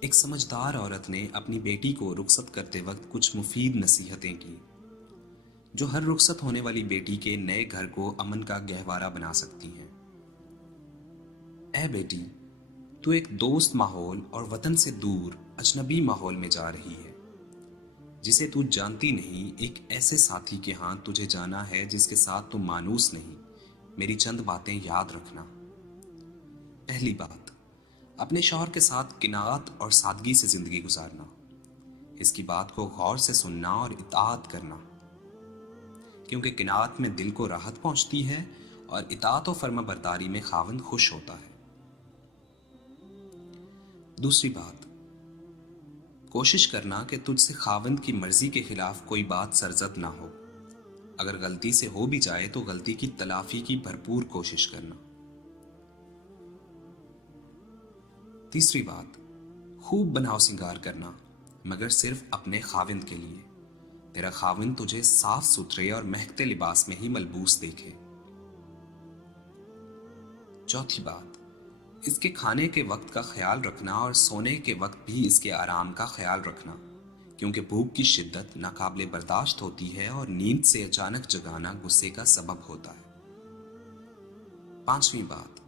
ایک سمجھدار عورت نے اپنی بیٹی کو رخصت کرتے وقت کچھ مفید نصیحتیں کی جو ہر رخصت ہونے والی بیٹی کے نئے گھر کو امن کا گہوارہ بنا سکتی ہیں۔ اے بیٹی، تو ایک دوست ماحول اور وطن سے دور اجنبی ماحول میں جا رہی ہے جسے تو جانتی نہیں۔ ایک ایسے ساتھی کے ہاں تجھے جانا ہے جس کے ساتھ تم مانوس نہیں۔ میری چند باتیں یاد رکھنا۔ پہلی بات، اپنے شوہر کے ساتھ قناعت اور سادگی سے زندگی گزارنا، اس کی بات کو غور سے سننا اور اطاعت کرنا، کیونکہ قناعت میں دل کو راحت پہنچتی ہے اور اطاعت و فرما برداری میں خاوند خوش ہوتا ہے۔ دوسری بات، کوشش کرنا کہ تجھ سے خاوند کی مرضی کے خلاف کوئی بات سرزد نہ ہو۔ اگر غلطی سے ہو بھی جائے تو غلطی کی تلافی کی بھرپور کوشش کرنا۔ تیسری بات، خوب بناؤ سنگار کرنا، مگر صرف اپنے خاوند کے لیے۔ تیرا خاوند تجھے صاف ستھرے اور مہکتے لباس میں ہی ملبوس دیکھے۔ چوتھی بات، اس کے کھانے کے وقت کا خیال رکھنا اور سونے کے وقت بھی اس کے آرام کا خیال رکھنا، کیونکہ بھوک کی شدت ناقابل برداشت ہوتی ہے اور نیند سے اچانک جگانا غصے کا سبب ہوتا ہے۔ پانچویں بات،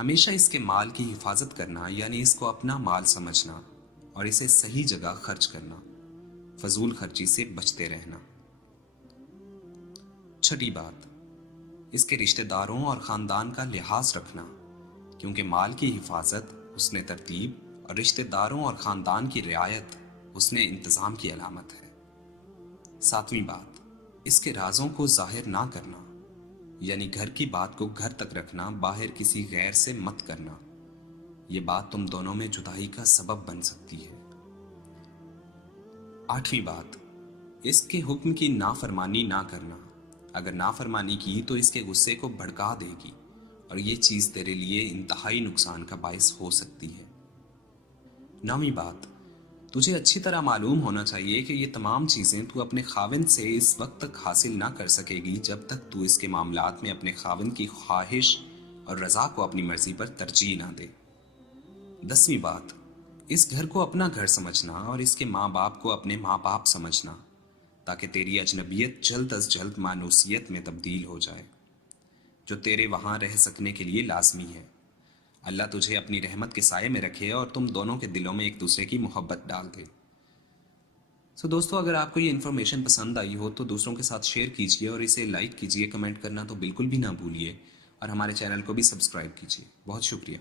ہمیشہ اس کے مال کی حفاظت کرنا، یعنی اس کو اپنا مال سمجھنا اور اسے صحیح جگہ خرچ کرنا، فضول خرچی سے بچتے رہنا۔ چھٹی بات، اس کے رشتہ داروں اور خاندان کا لحاظ رکھنا، کیونکہ مال کی حفاظت حسن ترتیب اور رشتہ داروں اور خاندان کی رعایت حسن انتظام کی علامت ہے۔ ساتویں بات، اس کے رازوں کو ظاہر نہ کرنا، یعنی گھر کی بات کو گھر تک رکھنا، باہر کسی غیر سے مت کرنا۔ یہ بات تم دونوں میں جدائی کا سبب بن سکتی ہے۔ آٹھویں بات، اس کے حکم کی نافرمانی نہ کرنا۔ اگر نافرمانی کی تو اس کے غصے کو بھڑکا دے گی اور یہ چیز تیرے لیے انتہائی نقصان کا باعث ہو سکتی ہے۔ نویں بات، تجھے اچھی طرح معلوم ہونا چاہیے کہ یہ تمام چیزیں تو اپنے خاوند سے اس وقت تک حاصل نہ کر سکے گی جب تک تو اس کے معاملات میں اپنے خاوند کی خواہش اور رضا کو اپنی مرضی پر ترجیح نہ دے۔ 10ویں بات، اس گھر کو اپنا گھر سمجھنا اور اس کے ماں باپ کو اپنے ماں باپ سمجھنا، تاکہ تیری اجنبیت جلد از جلد مانوسیت میں تبدیل ہو جائے، جو تیرے وہاں رہ سکنے کے لیے لازمی ہے۔ اللہ تجھے اپنی رحمت کے سائے میں رکھے اور تم دونوں کے دلوں میں ایک دوسرے کی محبت ڈال دے۔ دوستو، اگر آپ کو یہ انفارمیشن پسند آئی ہو تو دوسروں کے ساتھ شیئر کیجئے اور اسے لائک کیجئے، کمنٹ کرنا تو بالکل بھی نہ بھولیے، اور ہمارے چینل کو بھی سبسکرائب کیجئے۔ بہت شکریہ۔